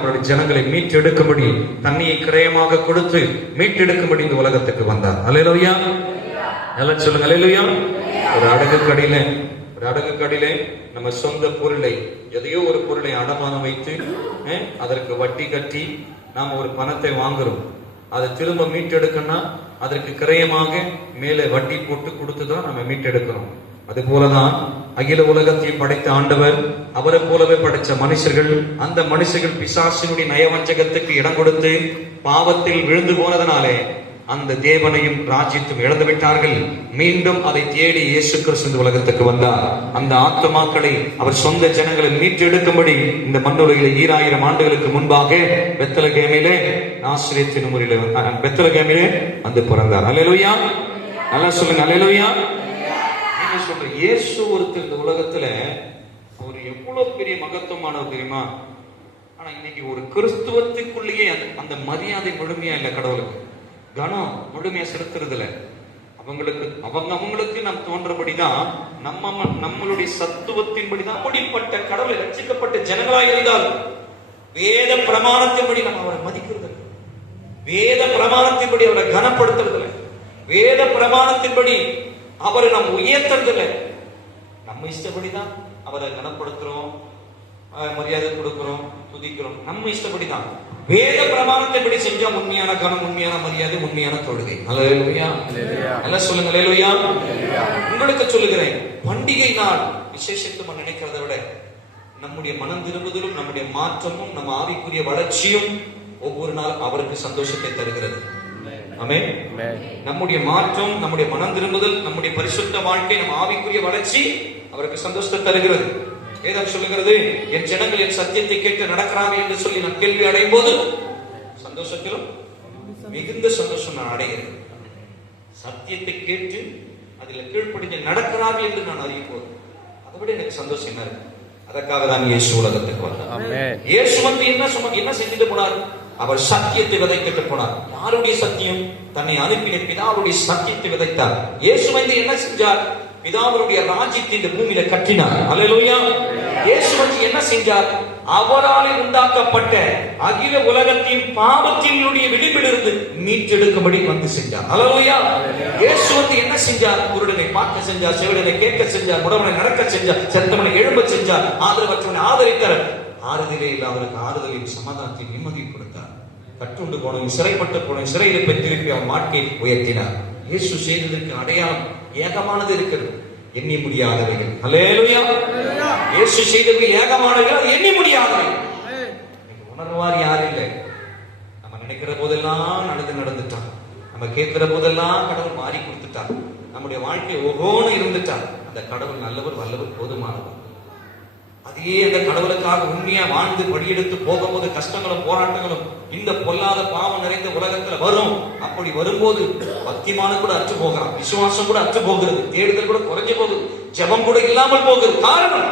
அவருடைய ஜனங்களை மீட்டெடுக்கும்படி தண்ணியை கிரயமாக கொடுத்து மீட்டெடுக்கும்படி இந்த உலகத்துக்கு வந்தார். அல்லேலூயா, நல்லா சொல்லுங்க அல்லேலூயா. ஒரு அடகு கடையிலே நம்ம சொந்த பொருளை, எதையோ ஒரு பொருளை அடமானம் வைத்து அதற்கு வட்டி கட்டி நாம ஒரு பணத்தை வாங்குறோம். அதை திரும்ப மீட்டெடுக்கணும்னா அதற்கு கிரயமாக மேலே வட்டி போட்டு கொடுத்துதான் நம்ம மீட்டெடுக்கிறோம். அது போலதான் அகில உலகத்தையும் படைத்த ஆண்டவர், அவரை போலவே படைச்ச மனுஷர்கள், அந்த மனுஷர்கள் பிசாசினுடைய நயவஞ்சகத்துக்கு இடம் கொடுத்து பாவத்தில் விழுந்து போனதனாலே அந்த தேவனையும் ராஜ்யத்தையும் இழந்து விட்டார்கள். மீண்டும் அதை தேடி இயேசு கிறிஸ்து உலகத்துக்கு வந்தார். அந்த ஆத்மாக்களை அவர் சொந்த ஜனங்களை மீட்டெடுக்கும்படி இந்த மண்ணுலகில் 2000 ஆண்டுகளுக்கு முன்பாக பெத்லகேமிலே நாசரேத்தின் ஊரிலே பெத்லகேமிலே வந்து பிறந்தார். அல்லேலூயா, நல்லா சொல்லுங்க அல்லேலூயா. நீங்க சொல்ற இயேசு ஒருத்தர் இந்த உலகத்துல அவர் எவ்வளவு பெரிய மகத்துவமானவர் தெரியுமா? ஆனா இன்னைக்கு ஒரு கிறிஸ்துவத்துக்குள்ளேயே அந்த மரியாதை முழுமையா இல்ல, கடவுளுக்கு கனம் முழுமையா செலுத்துறது இல்ல. அவங்களுக்கு நம் தோன்றபடிதான், நம்மளுடைய சத்துவத்தின்படிதான். அப்படிப்பட்ட கடவுளை ரட்சிக்கப்பட்ட ஜனங்களாக இருந்தால் வேத பிரமாணத்தின்படி நம்ம அவரை மதிக்கிறது, வேத பிரமாணத்தின்படி அவரை கனப்படுத்துறது, வேத பிரமாணத்தின்படி அவரை நாம் உயர்த்துறது இல்லை. நம்ம இஷ்டப்படிதான் அவரை கனப்படுத்துறோம், மரியாதை கொடுக்கிறோம், துதிக்கிறோம். நம்ம இஷ்டப்படிதான். வேத பிரமாணத்தின்படி செஞ்சா உண்மையான கனம், உண்மையான மரியாதை, உண்மையான தொழுகை. அல்லேலூயா, நல்லா சொல்லுங்க அல்லேலூயா. உங்களுக்கு சொல்லுகிறேன், பண்டிகை நாள் விசேஷத்துவம் நினைக்கிறத விட நம்முடைய மனம் திரும்புதலும், நம்முடைய மாற்றமும், நம்ம ஆவிக்குரிய வளர்ச்சியும் ஒவ்வொரு நாள் அவருக்கு சந்தோஷத்தை தருகிறது. ஆமென். நம்முடைய மாற்றம், நம்முடைய மனம் திரும்புதல், நம்முடைய பரிசுத்த வாழ்க்கை, நம்ம ஆவிக்குரிய வளர்ச்சி அவருக்கு சந்தோஷத்தை தருகிறது. வேதம் சொல்லுகிறது, என் ஜனங்கள் என் சத்தியத்தை கேட்டு நடக்கிறார்கள் என்று சொல்லி நான் கேள்வி அடையும் போது சந்தோஷத்திலும் மிகுந்த சந்தோஷம் நான் அடைகிறேன். சத்தியத்தை கேட்டு அதில் கீழ்ப்படிஞ்சு நடக்கிறார்கள் என்று நான் அறியும் போது அதை விட எனக்கு சந்தோஷம் என்ன இருக்கு? அதற்காக தான் இயேசு உலகத்துக்கு வந்தார். இயேசு வந்து என்ன செஞ்சுட்டு போனார்? அவர் சத்தியத்தை விதைக்கிட்டு போனார். யாருடைய சத்தியம்? தன்னை அனுப்பின பிதாவுடைய சத்தியத்தை விதைத்தார். இயேசு வந்து என்ன செஞ்சார்? பிதாவுடைய ராஜ்யத்தை இந்த பூமியில கட்டினார். அல்லேலூயா. இயேசு வந்து என்ன செஞ்சார்? அவராலே உண்டாக்கப்பட்ட அகில உலகத்தின் பாவத்தினுடைய விளிம்பிலிருந்து மீட்டெடுக்கும்படி வந்து செஞ்சார். அல்லேலூயா. இயேசு வந்து என்ன செஞ்சார்? குருடனை பார்க்க செஞ்சார், செவிடனை கேட்க செஞ்சார், முடவனை நடக்க செஞ்சார், செத்தவனை எழும்ப செஞ்சார், ஆதரவற்றவனை ஆதரித்தார். ஆறுதலே இல்லாதவருக்கு ஆறுதலின் சமாதானத்தின் நிம்மதி கொடுத்தார். கட்டுண்டு போனவன், சிறைப்பட்டு போனவன் சிறையில் திருப்பி அவன் வாழ்க்கையை உயர்த்தினார். இயேசு செய்ததற்கு அடையாளம் ஏகமானது இருக்கிறது, எண்ணி முடியாதவைகள். அல்லேலூயா. இயேசு செய்தது ஏகமானவைகள், எண்ணி முடியாதவைகள். உணர்வார் யாரும் இல்லை. நம்ம நினைக்கிற போதெல்லாம் நடந்துட்டான், நம்ம கேட்கிற போதெல்லாம் கடவுள் மாறி கொடுத்துட்டார், நம்முடைய வாழ்க்கை ஒவ்வொன்னு இருந்துட்டார். அந்த கடவுள் நல்லவர், வல்லவர், போதுமானவர். அதே அந்த கடவுளுக்காக உண்மையா வாழ்ந்து படியெடுத்து போகும்போது கஷ்டங்களும் போராட்டங்களும் இந்த பொல்லாத பாவம் நிறைந்த உலகத்துல வரும். அப்படி வரும்போது பக்திமான கூட அற்று போகிறான், விசுவாசம் கூட அற்று போகிறது, தேடுதல் கூட குறைஞ்சு போகுது, ஜெபம் கூட இல்லாமல் போகுது. காரணம்,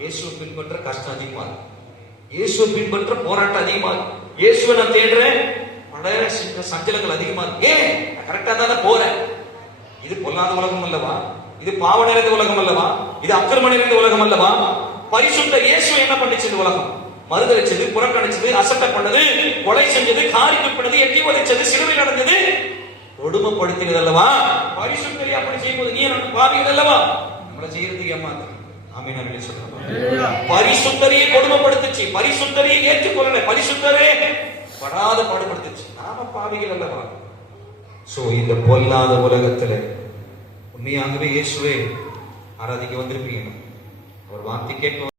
இயேசுவை பின்பற்ற கஷ்டம் அதிகமா இருக்கு, இயேசுவை பின்பற்ற போராட்டம் அதிகமா இருக்கு. இயேசுவை நான் தேடுறேன், பல சஞ்சலங்கள் அதிகமா இருக்கு. ஏன்? நான் கரெக்டா தானே போறேன். இது பொல்லாத உலகம் அல்லவா? இது பாவ நிறைந்த உலகம் அல்லவா? இது அக்கிரம நிறைந்த உலகம் அல்லவா? பரிசுத்த இயேசு என்ன பண்ணிச்சு? இந்த உலகம் மறுதளிச்சது, புறக்கணிச்சது, அசட்டை பண்ணது, கொலை செஞ்சது, காரியம் பண்ணது, எட்டி வதைச்சது, சிலுவை நடந்தது, கொடுமைப்படுத்தினது அல்லவா? பரிசுத்தரை அப்படி செய்யும்போது நீ பாவிகள் அல்லவா? நம்மளை செய்யறதுக்கு ஏமாத்து. ஆமென் ஆமென் சொல்றோம். பரிசுத்தரையே கொடுமைப்படுத்துச்சு, பரிசுத்தரையே ஏற்றுக்கொள்ளல, பரிசுத்தரே படாத பாடுபடுத்துச்சு. நாம பாவிகள் அல்லவா? சோ இந்த பொல்லாத உலகத்துல உண்மையாகவே இயேசுவே ஆராதிக்க வந்திருப்பீங்க. அவர் வார்த்தை கேட்க